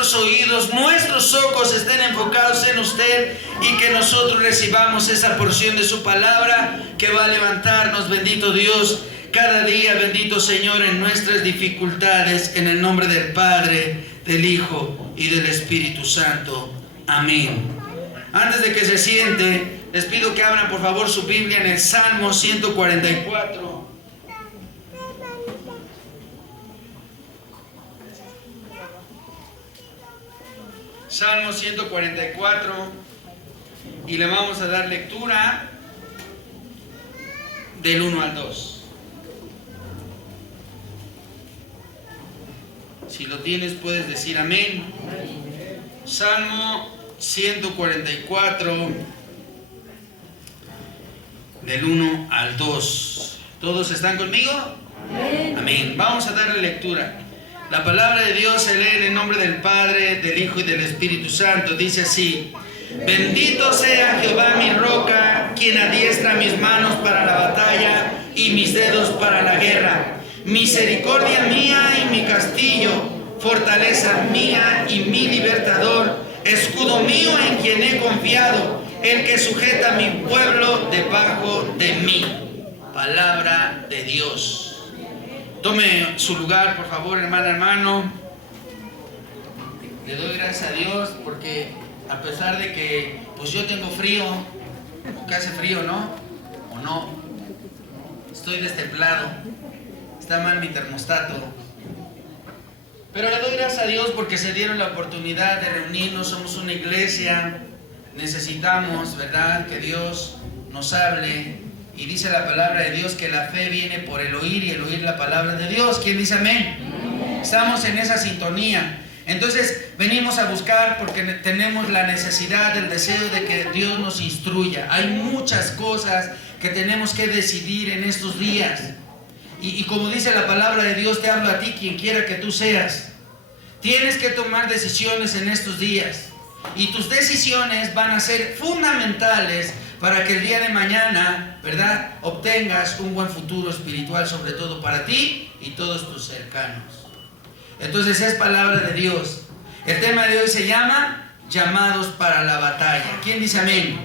nuestros oídos, nuestros ojos estén enfocados en usted y que nosotros recibamos esa porción de su palabra que va a levantarnos, bendito Dios, cada día, bendito Señor, en nuestras dificultades, en el nombre del Padre, del Hijo y del Espíritu Santo. Amén. Antes de que se siente, les pido que abran por favor su Biblia en el Salmo 144. Salmo 144, y le vamos a dar lectura del 1 al 2. Si lo tienes puedes decir amén. Salmo 144, del 1 al 2. ¿Todos están conmigo? Amén. Vamos a darle lectura. La palabra de Dios se lee en el nombre del Padre, del Hijo y del Espíritu Santo. Dice así: bendito sea Jehová mi roca, quien adiestra mis manos para la batalla y mis dedos para la guerra. Misericordia mía y mi castillo, fortaleza mía y mi libertador, escudo mío en quien he confiado, el que sujeta a mi pueblo debajo de mí. Palabra de Dios. Tome su lugar, por favor, hermano. Le doy gracias a Dios porque a pesar de que pues yo tengo frío, o que hace frío, ¿no? O no, estoy destemplado, está mal mi termostato, pero le doy gracias a Dios porque se dieron la oportunidad de reunirnos. Somos una iglesia, necesitamos, ¿verdad?, que Dios nos hable. Y dice la palabra de Dios que la fe viene por el oír y el oír la palabra de Dios. ¿Quién dice amén? Estamos en esa sintonía. Entonces venimos a buscar porque tenemos la necesidad, el deseo de que Dios nos instruya. Hay muchas cosas que tenemos que decidir en estos días. Y como dice la palabra de Dios, te hablo a ti, quien quiera que tú seas. Tienes que tomar decisiones en estos días. Y tus decisiones van a ser fundamentales para que el día de mañana, ¿verdad?, obtengas un buen futuro espiritual, sobre todo para ti y todos tus cercanos. Entonces es palabra de Dios. El tema de hoy se llama llamados para la batalla. ¿Quién dice amén?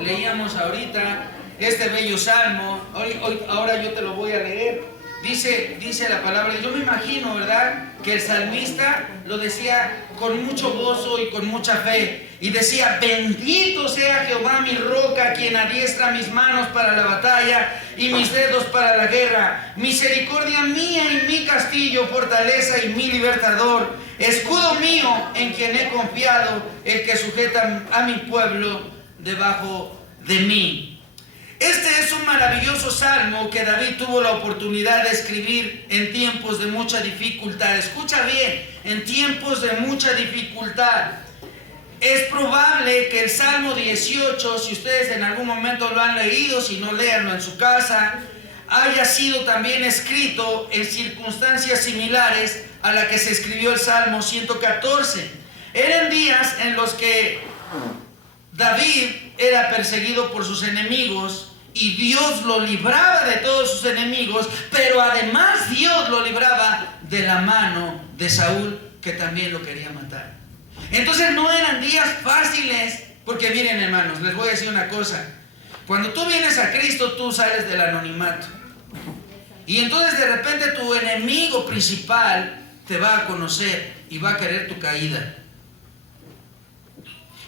Leíamos ahorita este bello salmo. Ahora yo te lo voy a leer. Dice la palabra, yo me imagino, ¿verdad?, que el salmista lo decía con mucho gozo y con mucha fe. Y decía: bendito sea Jehová mi roca, quien adiestra mis manos para la batalla y mis dedos para la guerra. Misericordia mía y mi castillo, fortaleza y mi libertador. Escudo mío en quien he confiado, el que sujeta a mi pueblo debajo de mí. Este es un maravilloso salmo que David tuvo la oportunidad de escribir en tiempos de mucha dificultad. Escucha bien, en tiempos de mucha dificultad. Es probable que el Salmo 18, si ustedes en algún momento lo han leído, si no, léanlo en su casa, haya sido también escrito en circunstancias similares a la que se escribió el Salmo 114. Eran días en los que David era perseguido por sus enemigos y Dios lo libraba de todos sus enemigos, pero además Dios lo libraba de la mano de Saúl, que también lo quería matar. Entonces no eran días fáciles, porque miren, hermanos, les voy a decir una cosa. Cuando tú vienes a Cristo, tú sales del anonimato. Y entonces de repente tu enemigo principal te va a conocer y va a querer tu caída.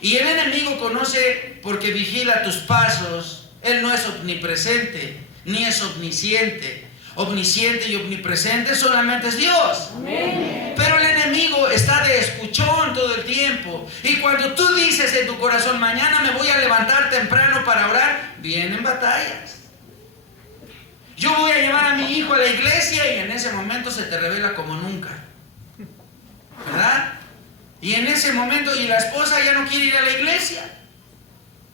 Y el enemigo conoce porque vigila tus pasos. Él no es omnipresente, ni es omnisciente. Omnisciente y omnipresente solamente es Dios. Amén. Pero el enemigo está de escuchón todo el tiempo. Y cuando tú dices en tu corazón: mañana me voy a levantar temprano para orar, vienen batallas. Yo voy a llevar a mi hijo a la iglesia, y en ese momento se te revela como nunca, ¿verdad? Y en ese momento, y la esposa ya no quiere ir a la iglesia.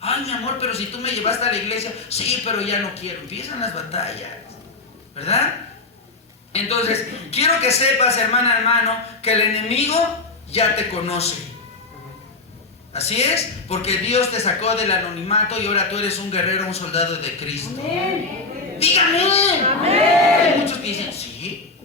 Ay, mi amor, pero si tú me llevaste a la iglesia. Sí, pero ya no quiero. Empiezan las batallas, ¿verdad? Entonces, quiero que sepas, hermano, que el enemigo ya te conoce. Así es, porque Dios te sacó del anonimato y ahora tú eres un guerrero, un soldado de Cristo. Amén. Dígame. Amén. Hay muchos que dicen: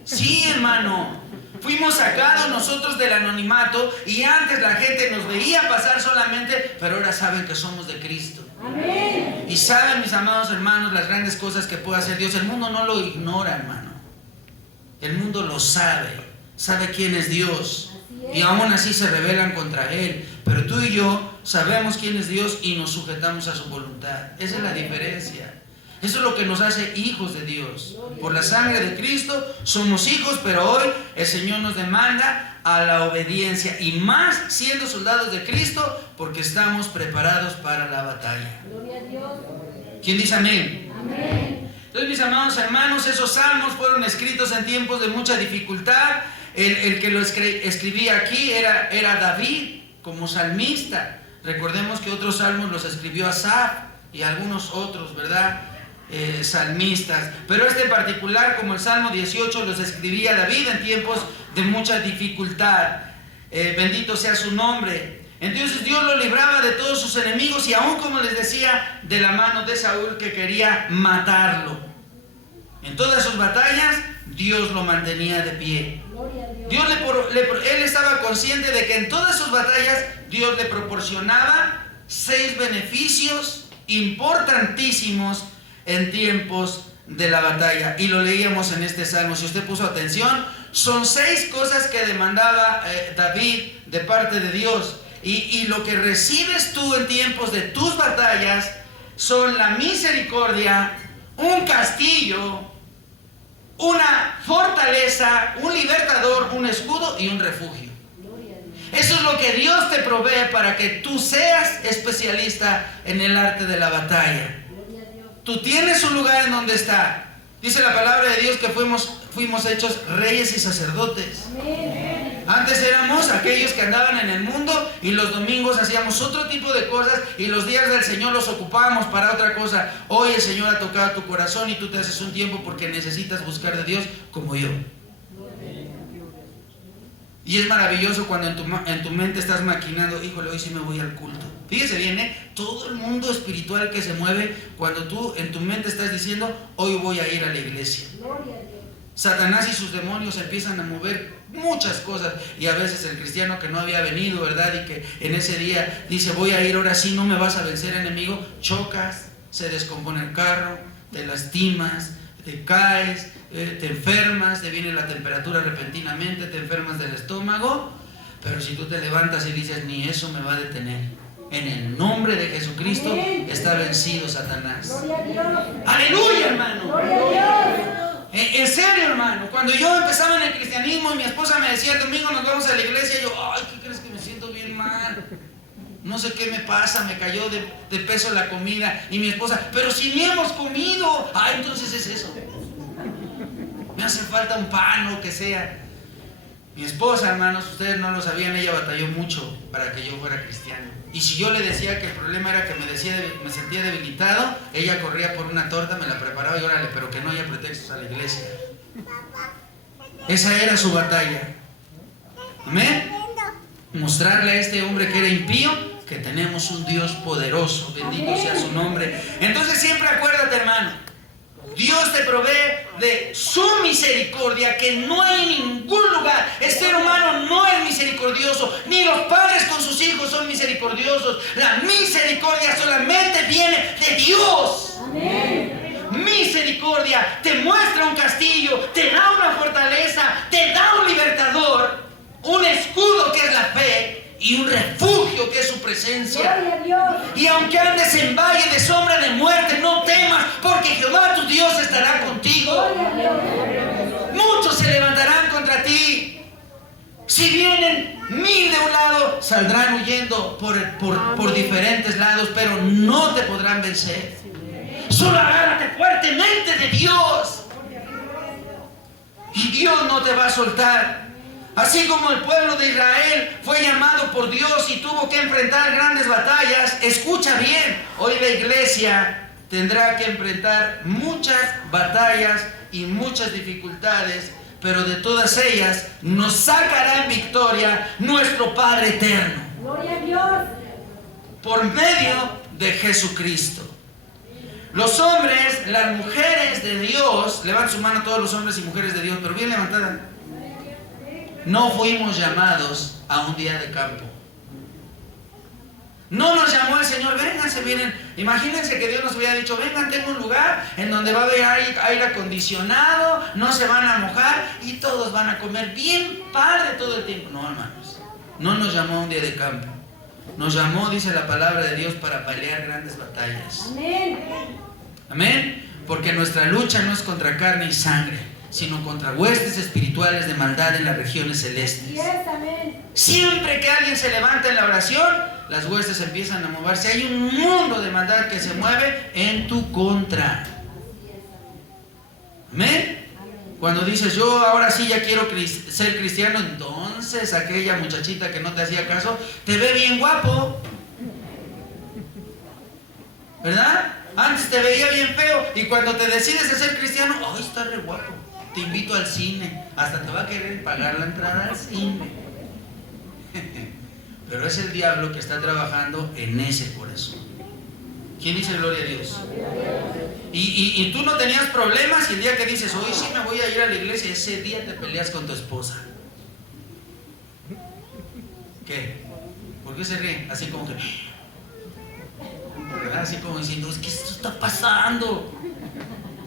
sí, hermano. Fuimos sacados nosotros del anonimato y antes la gente nos veía pasar solamente, pero ahora saben que somos de Cristo. Amén. Y saben, mis amados hermanos, las grandes cosas que puede hacer Dios. El mundo no lo ignora, hermano. El mundo lo sabe quién es Dios. Y aún así se rebelan contra Él. Pero tú y yo sabemos quién es Dios y nos sujetamos a su voluntad. Esa es la diferencia. Eso es lo que nos hace hijos de Dios. Por la sangre de Cristo somos hijos, pero hoy el Señor nos demanda a la obediencia. Y más siendo soldados de Cristo, porque estamos preparados para la batalla. Gloria a Dios. ¿Quién dice amén? Amén. Entonces, mis amados hermanos, esos salmos fueron escritos en tiempos de mucha dificultad. El que lo escribía aquí era David como salmista. Recordemos que otros salmos los escribió Asaf y algunos otros, ¿verdad? Salmistas. Pero este en particular, como el Salmo 18, los escribía David en tiempos de mucha dificultad. Bendito sea su nombre. Entonces Dios lo libraba de todos sus enemigos y aún, como les decía, de la mano de Saúl, que quería matarlo. En todas sus batallas Dios lo mantenía de pie. Él estaba consciente de que en todas sus batallas Dios le proporcionaba 6 beneficios importantísimos en tiempos de la batalla. Y lo leíamos en este salmo. Si usted puso atención, son 6 cosas que demandaba David de parte de Dios. Y lo que recibes tú en tiempos de tus batallas son la misericordia, un castillo, una fortaleza, un libertador, un escudo y un refugio. Eso es lo que Dios te provee para que tú seas especialista en el arte de la batalla. Tú tienes un lugar en donde está. Dice la palabra de Dios que fuimos hechos reyes y sacerdotes. Antes éramos aquellos que andaban en el mundo y los domingos hacíamos otro tipo de cosas y los días del Señor los ocupábamos para otra cosa. Hoy el Señor ha tocado tu corazón y tú te haces un tiempo porque necesitas buscar de Dios como yo. Y es maravilloso cuando en tu mente estás maquinando, híjole, hoy sí me voy al culto. Fíjese bien, todo el mundo espiritual que se mueve cuando tú en tu mente estás diciendo, hoy voy a ir a la iglesia. Satanás y sus demonios empiezan a mover muchas cosas, y a veces el cristiano que no había venido, ¿verdad? Y que en ese día dice, voy a ir, ahora sí no me vas a vencer, enemigo. Chocas, se descompone el carro, te lastimas, te caes, te enfermas, te viene la temperatura repentinamente, te enfermas del estómago. Pero si tú te levantas y dices, ni eso me va a detener, en el nombre de Jesucristo está vencido Satanás. ¡Aleluya, hermano! En serio, hermano, cuando yo empezaba en el cristianismo y mi esposa me decía, el domingo nos vamos a la iglesia, yo, ay, ¿qué crees que me siento bien mal? No sé qué me pasa, me cayó de peso la comida. Y mi esposa, pero si ni hemos comido. Ay, entonces es eso. Me hace falta un pan o lo que sea. Mi esposa, hermanos, ustedes no lo sabían, ella batalló mucho para que yo fuera cristiano. Y si yo le decía que el problema era que me sentía debilitado, ella corría por una torta, me la preparaba y órale, pero que no haya pretextos a la iglesia. Esa era su batalla. ¿Amén? Mostrarle a este hombre que era impío que tenemos un Dios poderoso. Bendito sea su nombre. Entonces siempre acuérdate, hermano, Dios te provee de su misericordia, que no hay ningún lugar. El ser humano no es misericordioso, ni los padres con sus hijos son misericordiosos. La misericordia solamente viene de Dios. Amén. Misericordia te muestra un castillo, te da una fortaleza, te da un libertador, un escudo que es la fe y un refugio que es su presencia. Y aunque andes en valle de sombra de muerte, no temas, porque Jehová tu Dios estará contigo. Muchos se levantarán contra ti. Si vienen 1000 de un lado, saldrán huyendo por diferentes lados, pero no te podrán vencer. Solo agárrate fuertemente de Dios, y Dios no te va a soltar. Así como el pueblo de Israel fue llamado por Dios y tuvo que enfrentar grandes batallas, escucha bien, hoy la iglesia tendrá que enfrentar muchas batallas y muchas dificultades, pero de todas ellas nos sacará en victoria nuestro Padre eterno. Gloria a Dios. Por medio de Jesucristo. Los hombres, las mujeres de Dios, levanten su mano todos los hombres y mujeres de Dios, pero bien levantada. no fuimos llamados a un día de campo. No nos llamó el Señor, vénganse, vienen. Imagínense que Dios nos hubiera dicho, vengan, tengo un lugar en donde va a haber aire acondicionado, no se van a mojar y todos van a comer bien padre todo el tiempo. No, hermanos, no nos llamó a un día de campo. Nos llamó, dice la palabra de Dios, para pelear grandes batallas. Amén. Amén. Porque nuestra lucha no es contra carne y sangre, sino contra huestes espirituales de maldad en las regiones celestes. Siempre que alguien se levanta en la oración, las huestes empiezan a moverse. Hay un mundo de maldad que se mueve en tu contra. Amén. Cuando dices, yo ahora sí ya quiero ser cristiano, entonces aquella muchachita que no te hacía caso te ve bien guapo, ¿verdad? Antes te veía bien feo, y cuando te decides a ser cristiano, ¡ay, está re guapo! Te invito al cine, hasta te va a querer pagar la entrada al cine. Pero es el diablo que está trabajando en ese corazón. ¿Quién dice gloria a Dios? Y tú no tenías problemas, y el día que dices, hoy sí me voy a ir a la iglesia, ese día te peleas con tu esposa. ¿Qué? ¿Por qué se ríe? Así como que... ¿verdad? Así como diciendo, es que esto está pasando.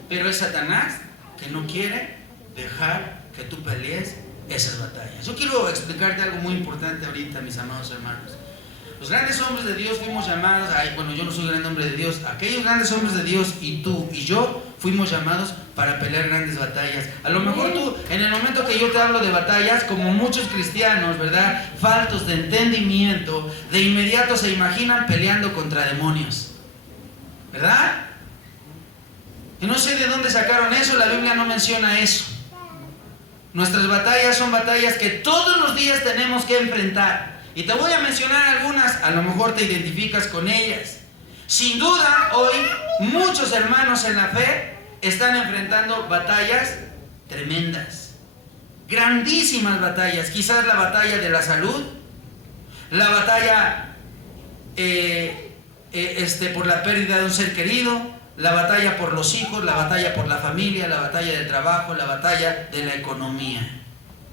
Pero es Satanás que no quiere dejar que tú pelees esas batallas. Yo quiero explicarte algo muy importante ahorita, mis amados hermanos. Los grandes hombres de Dios fuimos llamados, bueno, yo no soy gran hombre de Dios, aquellos grandes hombres de Dios y tú y yo fuimos llamados para pelear grandes batallas. A lo mejor tú, en el momento que yo te hablo de batallas, como muchos cristianos, ¿verdad?, faltos de entendimiento, de inmediato se imaginan peleando contra demonios, ¿verdad? Y no sé de dónde sacaron eso, la Biblia no menciona eso. Nuestras batallas son batallas que todos los días tenemos que enfrentar. Y te voy a mencionar algunas, a lo mejor te identificas con ellas. Sin duda, hoy muchos hermanos en la fe están enfrentando batallas tremendas, grandísimas batallas. Quizás la batalla de la salud, la batalla por la pérdida de un ser querido, la batalla por los hijos, la batalla por la familia, la batalla del trabajo, la batalla de la economía.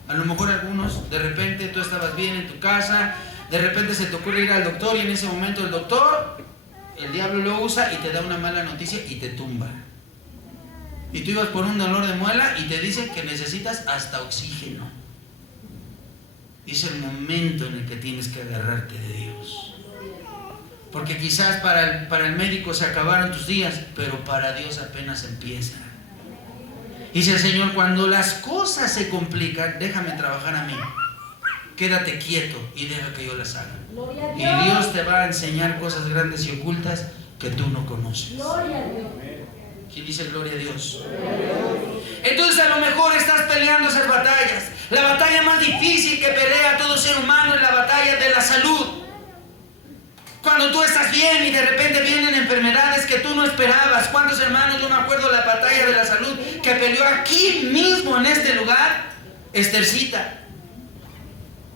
A lo mejor algunos, de repente tú estabas bien en tu casa, de repente se te ocurre ir al doctor y en ese momento el doctor, el diablo lo usa y te da una mala noticia y te tumba. Y tú ibas por un dolor de muela y te dicen que necesitas hasta oxígeno. Y es el momento en el que tienes que agarrarte de Dios. Porque quizás para el médico se acabaron tus días, pero para Dios apenas empieza. Dice el Señor, cuando las cosas se complican, déjame trabajar a mí. Quédate quieto y deja que yo las haga. Y Dios te va a enseñar cosas grandes y ocultas que tú no conoces. ¿Quién dice gloria a Dios? Entonces a lo mejor estás peleando esas batallas. La batalla más difícil que pelea todo ser humano es la batalla de la salud. Cuando tú estás bien y de repente vienen enfermedades que tú no esperabas. ¿Cuántos hermanos? Yo me acuerdo de la batalla de la salud que peleó aquí mismo en este lugar Esthercita,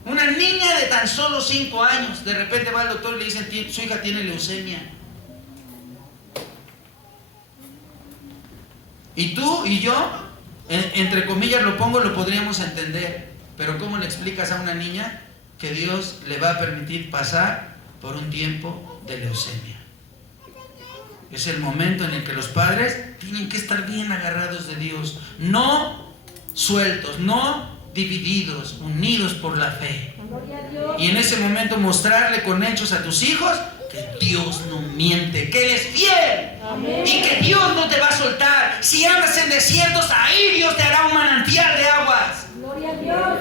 una niña de tan solo 5 años. De repente va al doctor y le dicen, su hija tiene leucemia. Y tú y yo, entre comillas lo pongo, lo podríamos entender. Pero ¿cómo le explicas a una niña que Dios le va a permitir pasar por un tiempo de leucemia? Es el momento en el que los padres tienen que estar bien agarrados de Dios, no sueltos, no divididos, unidos por la fe. Y en ese momento mostrarle con hechos a tus hijos que Dios no miente, que Él es fiel. Amén. Y que Dios no te va a soltar. Si andas en desiertos, ahí Dios te hará un manantial de aguas. Gloria a Dios.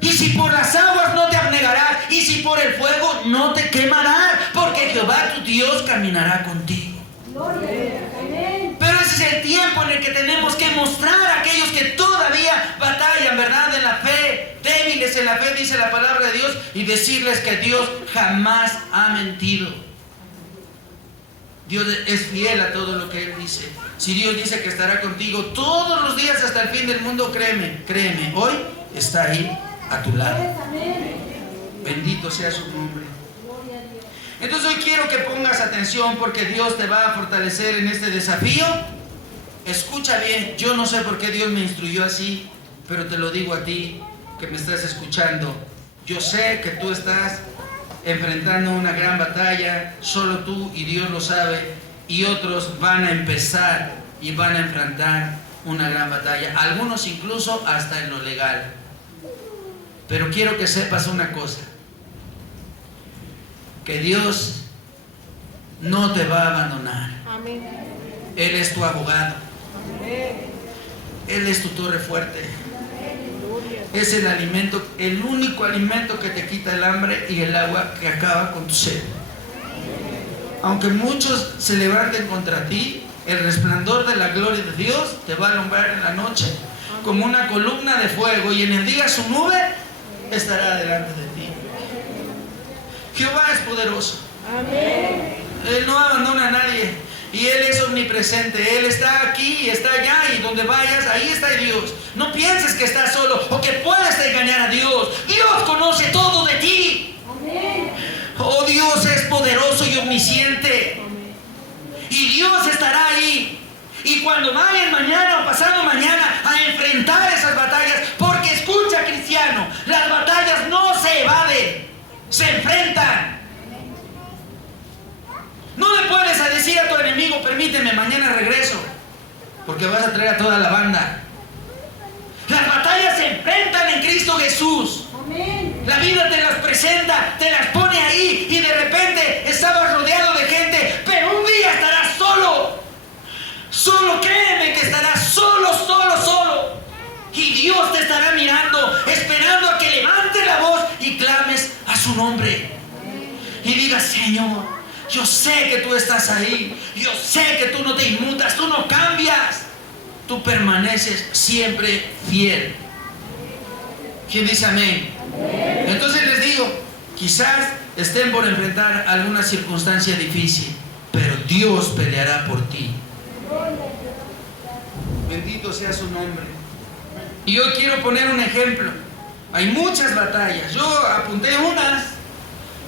Y si por las aguas no te abnegarás, y si por el fuego no te quemarás, porque Jehová tu Dios caminará contigo. Gloria a Dios. Amén. Pero ese es el tiempo en el que tenemos que mostrar a aquellos que todavía batallan, ¿verdad?, en la fe, débiles en la fe, dice la palabra de Dios, y decirles que Dios jamás ha mentido. Dios es fiel a todo lo que Él dice. Si Dios dice que estará contigo todos los días hasta el fin del mundo, créeme, hoy está ahí a tu lado. Bendito sea su nombre. Entonces hoy quiero que pongas atención, porque Dios te va a fortalecer en este desafío. Escucha bien, yo no sé por qué Dios me instruyó así, pero te lo digo a ti, que me estás escuchando, yo sé que tú estás enfrentando una gran batalla, solo tú y Dios lo sabe, y otros van a empezar y van a enfrentar una gran batalla, algunos incluso hasta en lo legal. Pero quiero que sepas una cosa, que Dios no te va a abandonar. Amén. Él es tu abogado. Él es tu torre fuerte. Es el alimento, el único alimento que te quita el hambre y el agua que acaba con tu sed. Aunque muchos se levanten contra ti, el resplandor de la gloria de Dios te va a alumbrar en la noche como una columna de fuego, y en el día su nube estará delante de ti. Jehová es poderoso. Amén. Él no abandona a nadie, y Él es omnipresente. Él está aquí y está allá, y donde vayas, ahí está Dios. No pienses que estás solo o que puedes engañar a Dios. Dios conoce todo de ti. Amén. Oh, Dios es poderoso y omnisciente, y Dios estará ahí. Y cuando vayan mañana o pasado mañana a enfrentar esas batallas, porque escucha, cristiano, las batallas no se evaden, se enfrentan. No le puedes decir a tu enemigo: permíteme, mañana regreso, porque vas a traer a toda la banda. Las batallas se enfrentan en Cristo Jesús. Amén. La vida te las presenta, te las pone ahí, y de repente estabas rodeado de gente, pero un día estarás solo. Solo, créeme que estarás solo. Y Dios te estará mirando, esperando a que levantes la voz y clames a su nombre. Y digas: Señor, yo sé que tú estás ahí. Yo sé que tú no te inmutas, tú no cambias. Tú permaneces siempre fiel. ¿Quién dice amén? Entonces les digo, quizás estén por enfrentar alguna circunstancia difícil, pero Dios peleará por ti. Bendito sea su nombre. Y yo quiero poner un ejemplo. Hay muchas batallas. Yo apunté unas.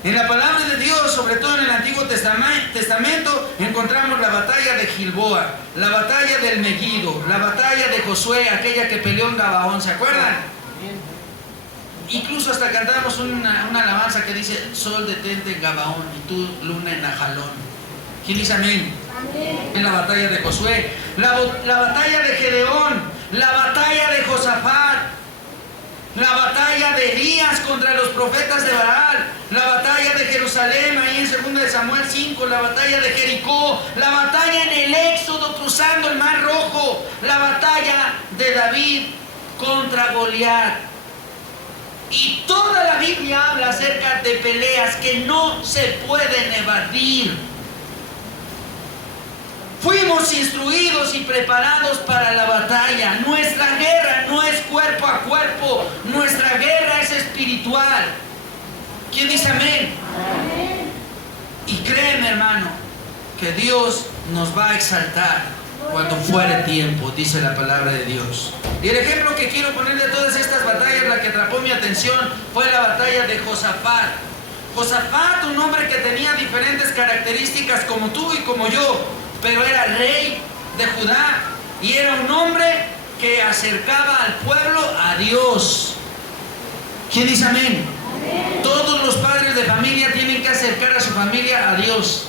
En la palabra de Dios, sobre todo en el Antiguo Testamento, encontramos la batalla de Gilboa, la batalla del Megiddo, la batalla de Josué, aquella que peleó en Gabaón. ¿Se acuerdan? Incluso hasta cantamos una alabanza que dice: sol detente en Gabaón y tú luna en Najalón. ¿Quién dice amén? Amén. En la batalla de Josué, la batalla de Gedeón, la batalla de Josafat, la batalla de Elías contra los profetas de Baal, la batalla de Jerusalén, ahí en 2 Samuel 5, la batalla de Jericó, la batalla en el Éxodo cruzando el Mar Rojo, la batalla de David contra Goliat. Y toda la Biblia habla acerca de peleas que no se pueden evadir. Fuimos instruidos y preparados para la batalla. Nuestra guerra no es cuerpo a cuerpo, nuestra guerra es espiritual. ¿Quién dice amén? Amén. Y créeme, hermano, que Dios nos va a exaltar cuando fuere tiempo, dice la palabra de Dios. Y el ejemplo que quiero poner de todas estas batallas, la que atrapó mi atención, fue la batalla de Josafat. Josafat, un hombre que tenía diferentes características como tú y como yo, pero era rey de Judá, y era un hombre que acercaba al pueblo a Dios. ¿Quién dice amén? Amén. Todos los padres de familia tienen que acercar a su familia a Dios.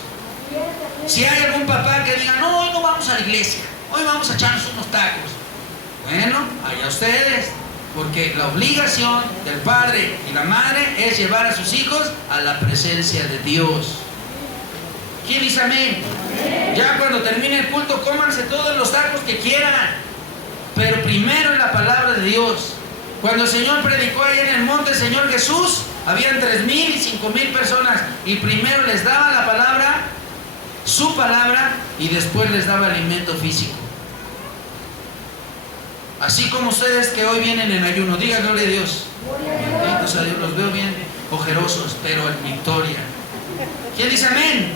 Si hay algún papá que diga: no, hoy no vamos a la iglesia, hoy vamos a echarnos unos tacos. Bueno, allá ustedes, porque la obligación del padre y la madre es llevar a sus hijos a la presencia de Dios. ¿Quién dice amén? Ya cuando termine el culto, cómanse todos los tacos que quieran, pero primero en la palabra de Dios. Cuando el Señor predicó ahí en el monte, el Señor Jesús, habían 3,000 y 5,000 personas, y primero les daba la palabra, su palabra, y después les daba alimento físico. Así como ustedes que hoy vienen en ayuno, diga gloria a Dios. Benditos a Dios, los veo bien ojerosos, pero en victoria. ¿Quién dice amén?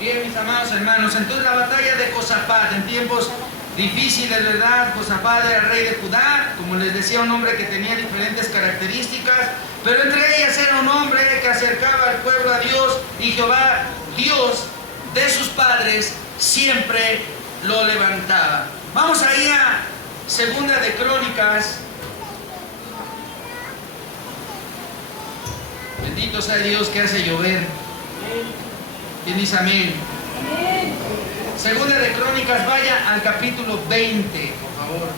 Bien, mis amados hermanos, entonces la batalla de Josafat, en tiempos difíciles, ¿verdad? Josafat era rey de Judá, como les decía, un hombre que tenía diferentes características, pero entre ellas era un hombre que acercaba al pueblo a Dios, y Jehová, Dios de sus padres, siempre lo levantaba. Vamos ahí a Segunda de Crónicas, Bendito sea Dios que hace llover. ¿Quién dice amén? Amén. Segunda de Crónicas, vaya al capítulo 20, por favor.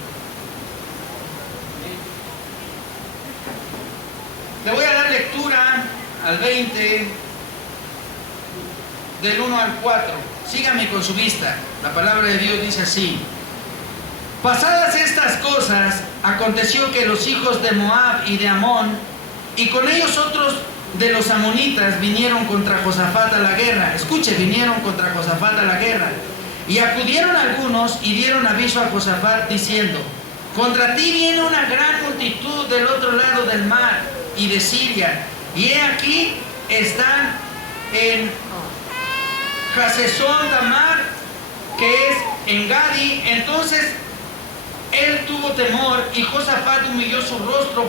Le voy a dar lectura al 20, del 1 al 4. Sígame con su vista. La palabra de Dios dice así: pasadas estas cosas, aconteció que los hijos de Moab y de Amón, y con ellos otros de los amonitas, vinieron contra Josafat a la guerra. Escuche, vinieron contra Josafat a la guerra. Y acudieron algunos y dieron aviso a Josafat diciendo: contra ti viene una gran multitud del otro lado del mar y de Siria, y he aquí están en Hasesón Tamar, que es en Gadi. Entonces él tuvo temor, y Josafat humilló su rostro.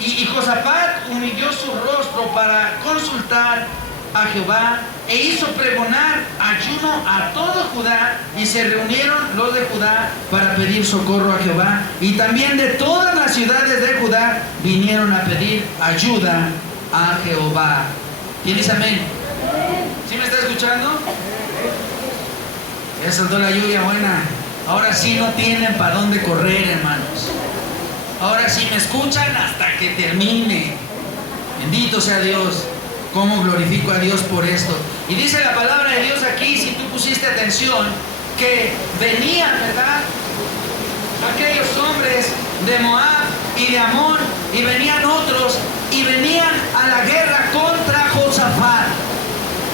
Y Josafat humilló su rostro para consultar a Jehová, e hizo pregonar ayuno a todo Judá, y se reunieron los de Judá para pedir socorro a Jehová, y también de todas las ciudades de Judá vinieron a pedir ayuda a Jehová. ¿Quién dice amén? ¿Sí me está escuchando? Ya soltó la lluvia buena. Ahora sí no tienen para dónde correr, hermanos. Ahora sí me escuchan hasta que termine. Bendito sea Dios. Cómo glorifico a Dios por esto. Y dice la palabra de Dios aquí, si tú pusiste atención, que venían, ¿verdad?, aquellos hombres de Moab y de Amón, y venían otros, y venían a la guerra contra Josafat.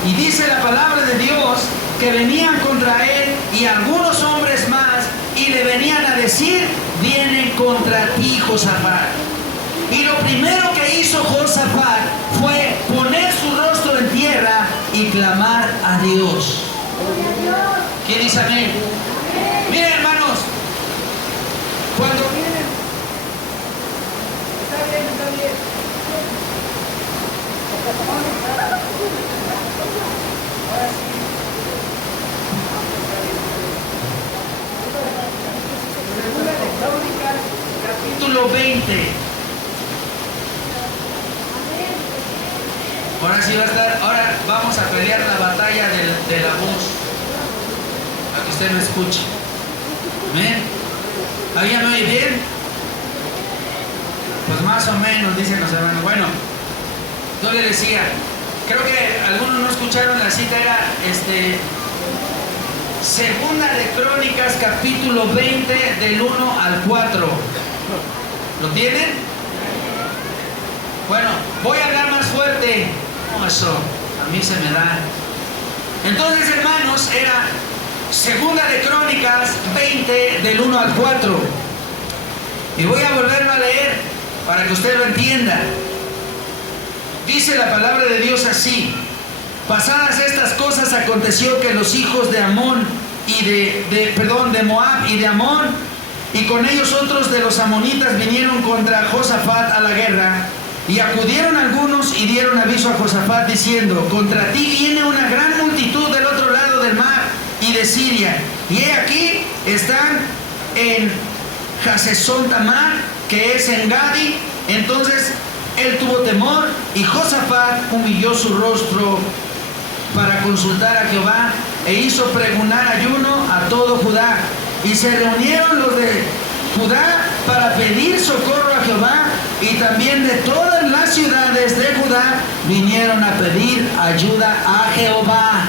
Y dice la palabra de Dios que venían contra él y algunos hombres más, y le venían a decir: vienen contra ti, Josafat. Y lo primero que hizo Josafat fue poner su rostro en tierra y clamar a Dios. ¿Quién dice amén? Miren, hermanos, cuando vienen, está bien, está bien. Ahora sí. Segunda de Crónicas, capítulo 20. Ahora sí va a estar. Ahora vamos a pelear la batalla de la voz, para que usted me escuche. ¿Amén? ¿Ahí ya me oye bien? Pues más o menos, dicen los hermanos. Bueno, yo le decía, creo que algunos no escucharon la cita, era Segunda de Crónicas, capítulo 20, del 1 al 4. ¿Lo tienen? Bueno, voy a hablar más fuerte. No, eso a mí se me da. Entonces, hermanos, era Segunda de Crónicas 20, del 1 al 4. Y voy a volverlo a leer para que usted lo entienda. Dice la palabra de Dios así: pasadas estas cosas, aconteció que los hijos de Amón y de Moab y de Amón, y con ellos otros de los amonitas, vinieron contra Josafat a la guerra. Y acudieron algunos y dieron aviso a Josafat diciendo: contra ti viene una gran multitud del otro lado del mar y de Siria, y he aquí están en Hasesón Tamar, que es en Gadi. Entonces él tuvo temor, y Josafat humilló su rostro para consultar a Jehová, e hizo pregonar ayuno a todo Judá. Y se reunieron los de Judá para pedir socorro a Jehová, y también de todas las ciudades de Judá vinieron a pedir ayuda a Jehová.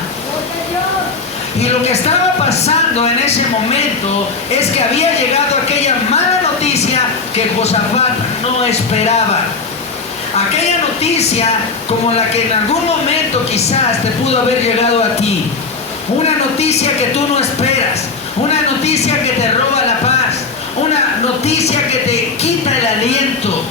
Y lo que estaba pasando en ese momento es que había llegado aquella mala noticia que Josafat no esperaba. Aquella noticia como la que en algún momento quizás te pudo haber llegado a ti. Una noticia que tú no esperas. Una noticia que te roba la paz. Una noticia que te quita el aliento.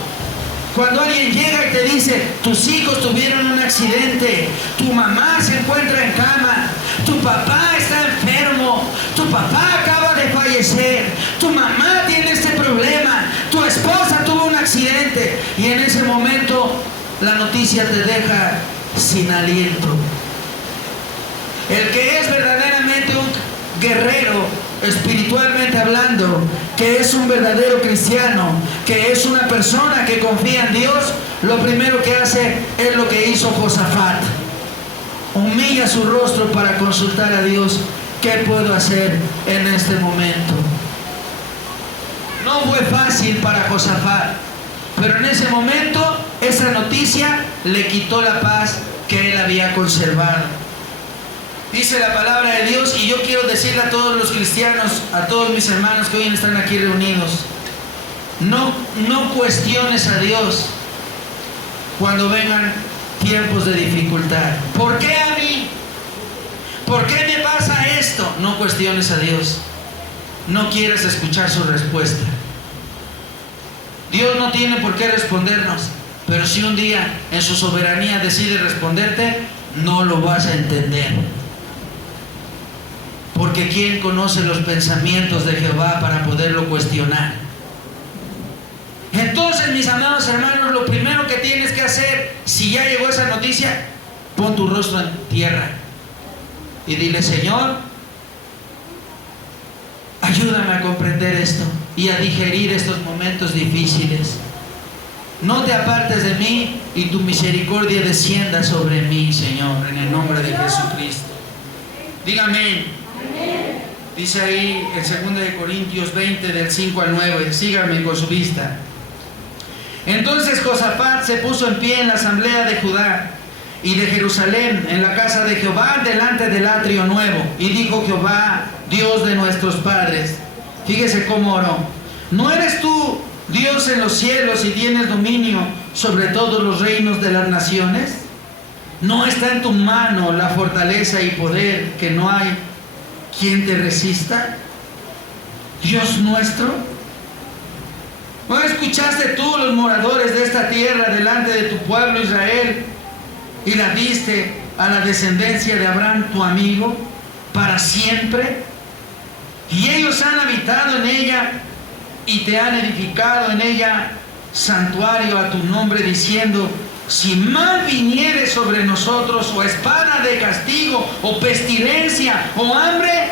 Cuando alguien llega y te dice: tus hijos tuvieron un accidente, tu mamá se encuentra en cama, tu papá está enfermo, tu papá acaba de fallecer, tu mamá tiene este problema, tu esposa tuvo un accidente, y en ese momento la noticia te deja sin aliento. El que es verdaderamente un guerrero, espiritualmente hablando, que es un verdadero cristiano, que es una persona que confía en Dios, lo primero que hace es lo que hizo Josafat. Humilla su rostro para consultar a Dios. ¿Qué puedo hacer en este momento? No fue fácil para Josafat, pero en ese momento esa noticia le quitó la paz que él había conservado. Dice la palabra de Dios, y yo quiero decirle a todos los cristianos, a todos mis hermanos que hoy están aquí reunidos, no cuestiones a Dios cuando vengan tiempos de dificultad. ¿Por qué a mí? ¿Por qué me pasa esto? No cuestiones a Dios. No quieres escuchar su respuesta. Dios no tiene por qué respondernos, pero si un día en su soberanía decide responderte, no lo vas a entender. Porque ¿quién conoce los pensamientos de Jehová para poderlo cuestionar? Entonces, mis amados hermanos, lo primero que tienes que hacer, si ya llegó esa noticia, pon tu rostro en tierra y dile: Señor, ayúdame a comprender esto y a digerir estos momentos difíciles. No te apartes de mí y tu misericordia descienda sobre mí, Señor, en el nombre de Jesucristo. Dígame. Dice ahí en 2 Corintios 20 del 5 al 9. Síganme con su vista. Entonces Josafat se puso en pie en la asamblea de Judá y de Jerusalén, en la casa de Jehová, delante del atrio nuevo, y dijo: Jehová, Dios de nuestros padres. Fíjese cómo oró: ¿no eres tú Dios en los cielos y tienes dominio sobre todos los reinos de las naciones? ¿No está en tu mano la fortaleza y poder, que no hay quien te resista? Dios nuestro, ¿no escuchaste tú los moradores de esta tierra delante de tu pueblo Israel y la diste a la descendencia de Abraham tu amigo para siempre? Y ellos han habitado en ella y te han edificado en ella santuario a tu nombre, diciendo: si mal viniere sobre nosotros, o espada de castigo, o pestilencia, o hambre,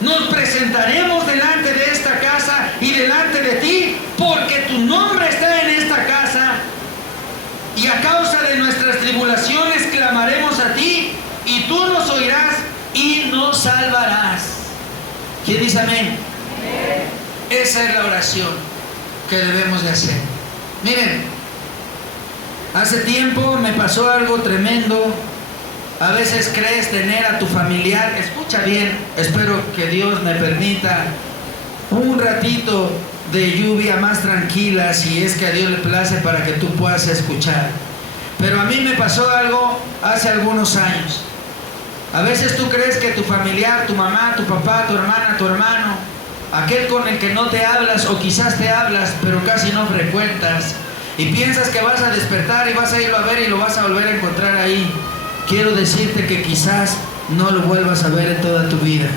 nos presentaremos delante de esta casa y delante de ti, porque tu nombre está en esta casa, y a causa de nuestras tribulaciones clamaremos a ti, y tú nos oirás y nos salvarás. ¿Quién dice amén? Esa es la oración que debemos de hacer. Miren, hace tiempo me pasó algo tremendo. A veces crees tener a tu familiar, escucha bien, espero que Dios me permita un ratito de lluvia más tranquila, si es que a Dios le place, para que tú puedas escuchar. Pero a mí me pasó algo hace algunos años. A veces tú crees que tu familiar, tu mamá, tu papá, tu hermana, tu hermano, aquel con el que no te hablas, o quizás te hablas pero casi no frecuentas, y piensas que vas a despertar y vas a irlo a ver y lo vas a volver a encontrar ahí. Quiero decirte que quizás no lo vuelvas a ver en toda tu vida.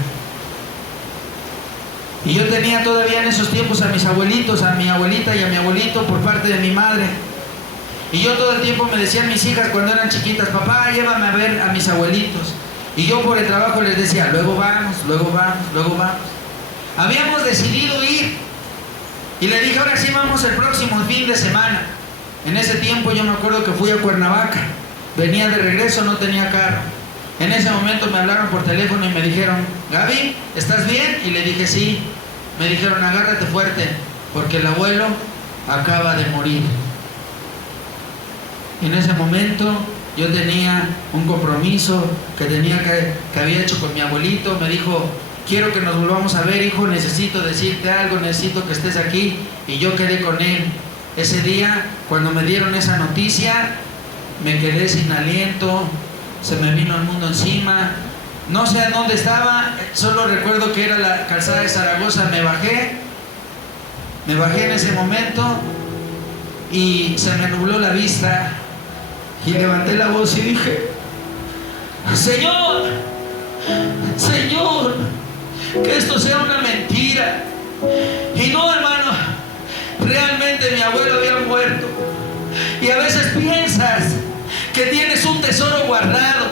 Y yo tenía todavía en esos tiempos a mis abuelitos, a mi abuelita y a mi abuelito por parte de mi madre. Y yo todo el tiempo me decían mis hijas cuando eran chiquitas: papá, llévame a ver a mis abuelitos. Y yo por el trabajo les decía: luego vamos, luego vamos, luego vamos. Habíamos decidido ir. Y le dije: ahora sí vamos el próximo fin de semana. En ese tiempo yo me acuerdo que fui a Cuernavaca. Venía de regreso, no tenía carro. En ese momento me hablaron por teléfono y me dijeron: Gaby, ¿estás bien? Y le dije: sí. Me dijeron: agárrate fuerte, porque el abuelo acaba de morir. En ese momento yo tenía un compromiso que había hecho con mi abuelito. Me dijo: quiero que nos volvamos a ver, hijo, necesito decirte algo, necesito que estés aquí. Y yo quedé con él. Ese día, cuando me dieron esa noticia, me quedé sin aliento, se me vino el mundo encima. No sé a dónde estaba, solo recuerdo que era la calzada de Zaragoza. Me bajé en ese momento y se me nubló la vista, y levanté la voz y dije: Señor, Señor, que esto sea una mentira. Y no, hermano, realmente mi abuelo había muerto. Y a veces piensas que tienes un tesoro guardado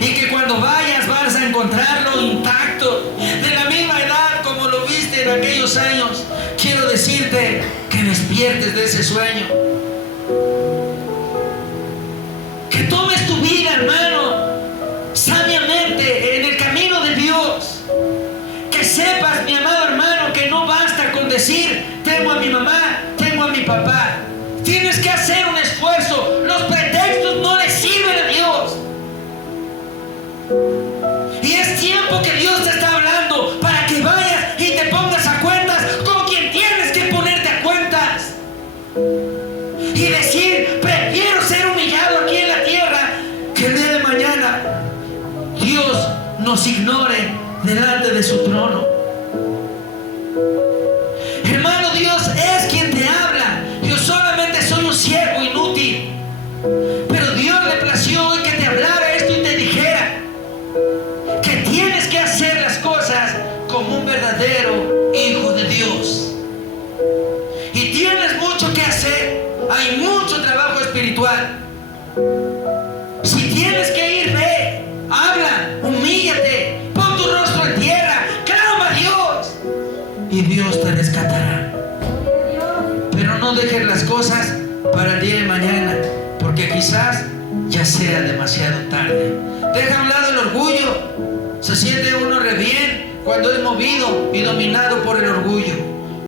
y que cuando vayas vas a encontrarlo intacto, de la misma edad como lo viste en aquellos años. Quiero decirte que despiertes de ese sueño. Que tomes tu vida, hermano, sabiamente en el camino de Dios. Que sepas, mi amado hermano, que no basta con decir: tengo a mi mamá, tengo a mi papá. Tienes que hacer un esfuerzo. Los pretextos no le sirven a Dios. Y es tiempo que Dios te está hablando para que vayas y te pongas a cuentas con quien tienes que ponerte a cuentas. Y decir: prefiero ser humillado aquí en la tierra que el día de mañana Dios nos ignore delante de su trono. Hermano, Dios es quien te habla. Yo solamente soy un siervo inútil. Pero Dios le plació hoy que te hablara esto y te dijera que tienes que hacer las cosas como un verdadero hijo de Dios. Y tienes mucho que hacer. Hay mucho trabajo espiritual. Si tienes que ir, ve, habla, humíllate, pon tu rostro en tierra, clama a Dios y Dios te rescatará. Pero no dejes las cosas para el día de mañana, porque quizás ya sea demasiado tarde. Deja a un lado el orgullo. Se siente uno re bien cuando es movido y dominado por el orgullo.